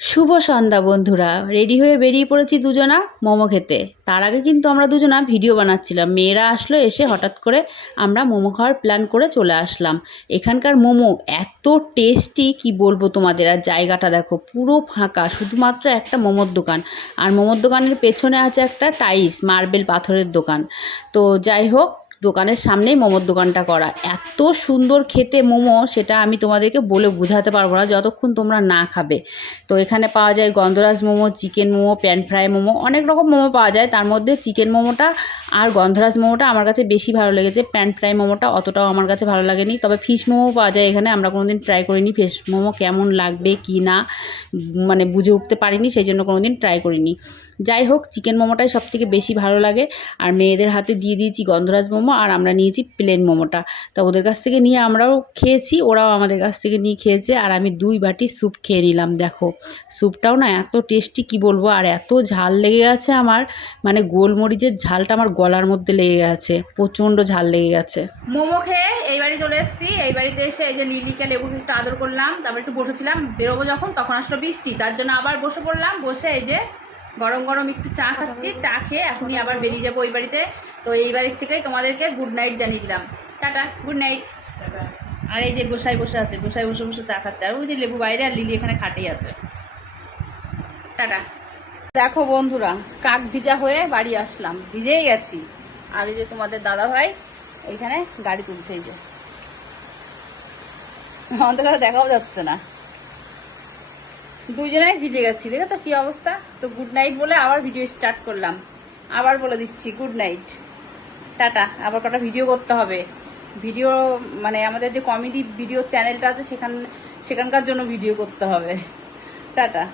শুভ সন্ধ্যা বন্ধুরা, রেডি হয়ে বেরিয়ে পড়েছি দুজনা মোমো খেতে। তার আগে কিন্তু আমরা দুজনা ভিডিও বানাচ্ছিলাম। মেয়েরা আসলো, এসে হঠাৎ করে আমরা মোমো খাওয়ার প্ল্যান করে চলে আসলাম। এখানকার মোমো এত টেস্টি কি বলবো তোমাদের। আর জায়গাটা দেখো, পুরো ফাঁকা, শুধুমাত্র একটা মোমোর দোকান। আর মোমোর দোকানের পেছনে আছে একটা টাইলস মার্বেল পাথরের দোকান। তো যাই হোক, দোকানের সামনেই মোমোর দোকানটা করা। এত সুন্দর খেতে মোমো, সেটা আমি তোমাদেরকে বলে বোঝাতে পারবো না যতক্ষণ তোমরা না খাবে। তো এখানে পাওয়া যায় গন্ধরাজ momo, chicken momo, pan fry momo, অনেক রকম মোমো পাওয়া যায়। তার মধ্যে চিকেন মোমোটা আর গন্ধরাজ মোমোটা আমার কাছে বেশি ভালো লেগেছে। প্যান ফ্রাই মোমোটা অতটাও আমার কাছে ভালো লাগেনি। তবে ফিশ মোমো পাওয়া যায় এখানে। আমরা কোনোদিন ট্রাই করিনি ফিশ মোমো কেমন লাগবে কি না, মানে বুঝে উঠতে পারিনি, সেই জন্য কোনোদিন ট্রাই করিনি। যাই হোক, চিকেন মোমোটাই সবথেকে বেশি ভালো লাগে। আর মেয়েদের হাতে দিয়ে দিয়েছি গন্ধরাজ মোমো, আর আমরা নিয়েছি প্লেন মোমোটা। তো ওদের কাছ থেকে নিয়ে আমরাও খেয়েছি, ওরাও আমাদের কাছ থেকে নিয়ে খেয়েছে। আর আমি 2 বাটি স্যুপ খেয়ে নিলাম। দেখো, স্যুপটাও না এত টেস্টি কি বলবো। আর এত ঝাল লেগে গেছে আমার, মানে গোলমরিচের ঝালটা আমার গলার মধ্যে লেগে গেছে, প্রচণ্ড ঝাল লেগে গেছে। মোমো খেয়ে এই বাড়ি চলে এসেছি। এই বাড়িতে এসে এই যে লিলিকে লেবুকে একটু আদর করলাম, তারপর একটু বসেছিলাম। বেরোবো যখন, তখন আসলে বৃষ্টি, তার জন্য আবার বসে পড়লাম। বসে এই যে গরম গরম একটু চা খাচ্ছি। চা খেয়ে এখনই আবার বেরিয়ে যাবো ওই বাড়িতে। তো এই বাড়ির থেকেই তোমাদেরকে গুড নাইট জানিয়ে দিলাম। Tata, good night. আর এই যে গোসাই বসে আছে, গোসাই বসে বসে চা খাচ্ছে। আর ওই যে লেবু বাইরে, আর লিলি এখানে খাটেই আছে। টাটা। দেখো বন্ধুরা, কাক ভিজা হয়ে বাড়ি আসলাম, ভিজেই গেছি। আর এই যে তোমাদের দাদা ভাই এইখানে গাড়ি তুলছে। এই যে আমাদের ঘরে দেখাও যাচ্ছে না, দুজনেই ভিজে গেছি। দেখেছো কি অবস্থা। তো গুড নাইট বলে আবার ভিডিও স্টার্ট করলাম। আবার বলে দিচ্ছি গুড নাইট, টাটা। আবার কটা ভিডিও করতে হবে। ভিডিও মানে আমাদের যে কমেডি ভিডিও চ্যানেলটা আছে, সেখানকার জন্য ভিডিও করতে হবে। টাটা।